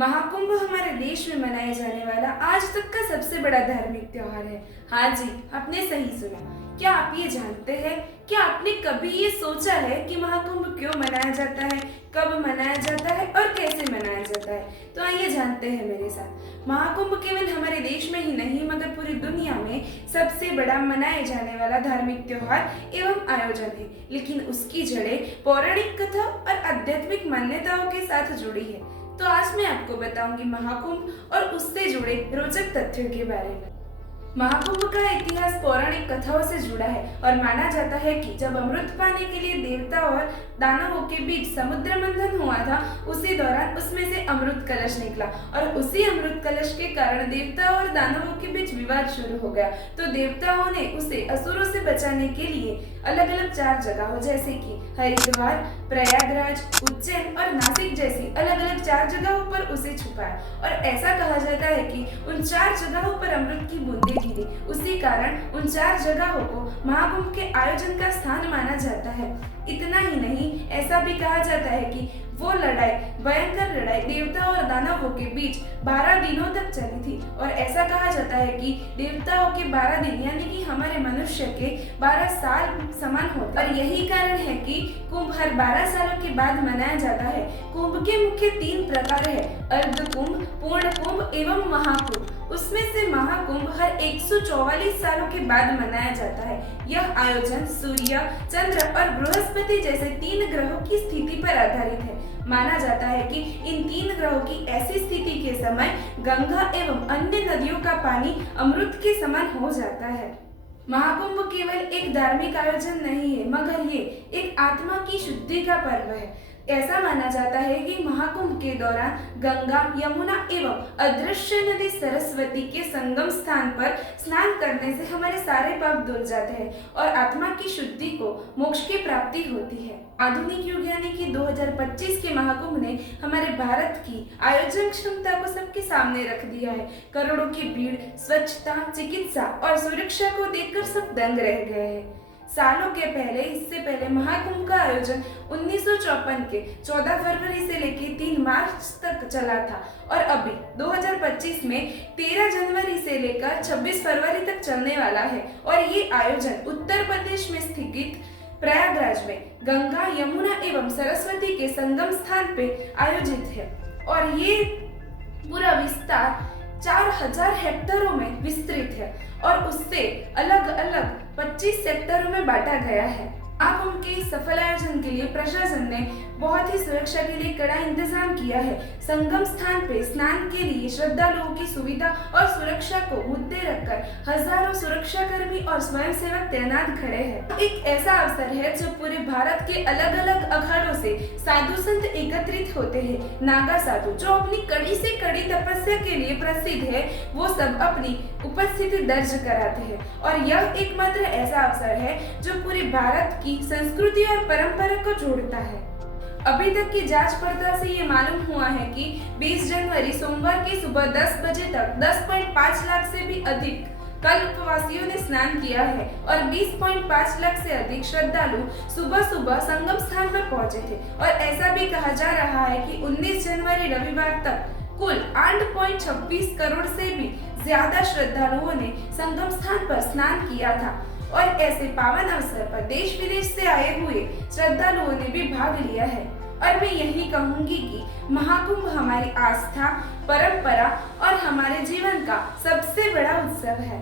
महाकुंभ हमारे देश में मनाया जाने वाला आज तक का सबसे बड़ा धार्मिक त्योहार है। हाँ जी, आपने सही सुना। क्या आप ये जानते हैं? क्या आपने कभी ये सोचा है कि महाकुंभ क्यों मनाया जाता है, कब मनाया जाता है और कैसे मनाया जाता है? तो आइए जानते हैं मेरे साथ। महाकुंभ केवल हमारे देश में ही नहीं मगर पूरी दुनिया में सबसे बड़ा मनाए जाने वाला धार्मिक त्योहार एवं आयोजन है, लेकिन उसकी जड़ें पौराणिक कथा और आध्यात्मिक मान्यताओं के साथ जुड़ी है। तो आज मैं आपको बताऊंगी महाकुंभ और उससे जुड़े रोचक तथ्यों के बारे में। महाकुंभ का इतिहास पौराणिक कथाओं से जुड़ा है और माना जाता है कि जब अमृत पाने के लिए देवता और दानवों के बीच समुद्र मंथन हुआ था, उसी दौरान उसमें से अमृत कलश निकला और उसी अमृत कलश के कारण देवता और दानवों के बीच विवाद शुरू हो गया। तो देवताओं ने उसे असुरों से बचाने के लिए अलग अलग 4 जगहों जैसे कि हरिद्वार, प्रयागराज, उज्जैन और नासिक जैसी अलग अलग 4 जगहों पर उसे छुपाया और ऐसा कहा जाता है कि उन 4 जगहों पर अमृत की बूंदें गिरी। उसी कारण उन 4 जगहों को महाकुंभ के आयोजन का स्थान माना जाता है। इतना ही नहीं, ऐसा भी कहा जाता है कि वो लड़ाई, भयंकर लड़ाई देवता और दानवों के बीच 12 दिनों तक चली थी और ऐसा कहा जाता है कि देवताओं के 12 दिन यानी कि हमारे मनुष्य के 12 साल समान होते हैं। और यही कारण है कि कुंभ हर 12 सालों के बाद मनाया जाता है। कुंभ के मुख्य 3 प्रकार है: अर्ध कुंभ, पूर्ण कुंभ एवं महाकुंभ। उसमें से महाकुंभ हर 144 सालों के बाद मनाया जाता है। यह आयोजन सूर्य, चंद्र और बृहस्पति जैसे 3 ग्रहों की स्थिति पर आधारित है। माना जाता है कि इन 3 ग्रहों की ऐसी स्थिति के समय गंगा एवं अन्य नदियों का पानी अमृत के समान हो जाता है। महाकुंभ केवल एक धार्मिक आयोजन नहीं है, मगर ये एक आत्मा की शुद्धि का पर्व है। ऐसा माना जाता है कि महाकुंभ के दौरान गंगा, यमुना एवं अदृश्य नदी सरस्वती के संगम स्थान पर स्नान करने से हमारे सारे पाप धुल जाते हैं और आत्मा की शुद्धि को मोक्ष की प्राप्ति होती है। आधुनिक युग यानी कि 2025 के महाकुंभ ने हमारे भारत की आयोजन क्षमता को सबके सामने रख दिया है। करोड़ों की भीड़, स्वच्छता, चिकित्सा और सुरक्षा को देखकर सब दंग रह गए हैं। सालों के पहले इससे पहले महाकुंभ का आयोजन 1954 के 14 फरवरी से लेकर 3 मार्च तक चला था और अभी 2025 में 13 जनवरी से लेकर 26 फरवरी तक चलने वाला है। और ये आयोजन उत्तर प्रदेश में स्थित प्रयागराज में गंगा, यमुना एवं सरस्वती के संगम स्थान पे आयोजित है और ये पूरा विस्तार 4000 हेक्टेरों में विस्तृत है और उससे अलग अलग 25 सेक्टरों में बांटा गया है। महाकुंभ के सफल आयोजन के लिए प्रशासन ने बहुत ही सुरक्षा के लिए कड़ा इंतजाम किया है। संगम स्थान पे स्नान के लिए श्रद्धालुओं की सुविधा और सुरक्षा को मुद्दे रखकर हजारों सुरक्षा कर्मी और स्वयंसेवक तैनात खड़े हैं। एक ऐसा अवसर है जब पूरे भारत के अलग अलग अखाड़ों से साधु संत एकत्रित होते हैं। नागा साधु जो अपनी कड़ी से कड़ी तपस्या के लिए प्रसिद्ध है, वो सब अपनी उपस्थिति दर्ज कराते हैं और यह एकमात्र ऐसा अवसर है जो पूरे भारत की संस्कृति और परंपरा को जोड़ता है। अभी तक की जांच पड़ताल से ये मालूम हुआ है कि 20 जनवरी सोमवार की सुबह 10 बजे तक 10.5 लाख से भी अधिक कल्पवासियों ने स्नान किया है और 20.5 लाख से अधिक श्रद्धालु सुबह सुबह संगम स्थान पर पहुंचे थे। और ऐसा भी कहा जा रहा है कि 19 जनवरी रविवार तक कुल 8.26 करोड़ से भी ज्यादा श्रद्धालुओं ने संगम स्थान पर स्नान किया था और ऐसे पावन अवसर पर देश विदेश से आए हुए श्रद्धालुओं ने भी भाग लिया है। और मैं यही कहूंगी कि महाकुंभ हमारी आस्था, परंपरा और हमारे जीवन का सबसे बड़ा उत्सव है।